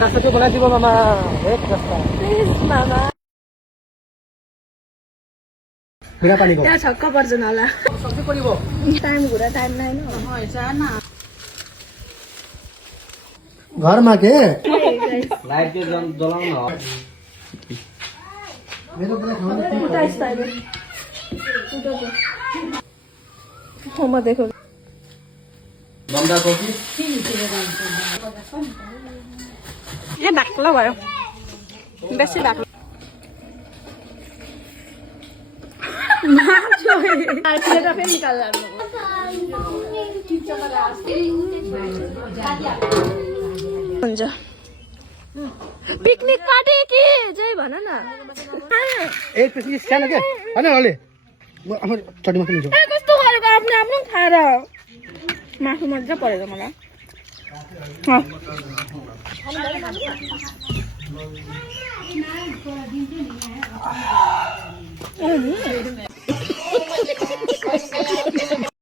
Rasa coklat juga mama. Rasa. Please mama. Berapa nih kok? Ya छक्क पर्छ नला Sabzi pori bo. Time घुरा time nine घरमा के लाइट चाहिँ जलाउन हो मेरो पनि खानु म देखो बन्दाकोपी यो ढाक्लो भयो बेसी ढाक्लो हुन्छ पिकनिक पार्टी के जय भन न एक पिस सानो के हैन अलि म आफ्नो चटनीमा पनि लिन्छु कस्तो गरेको आफ्नो आफ्नो खाएर मासु मजा परेको मलाई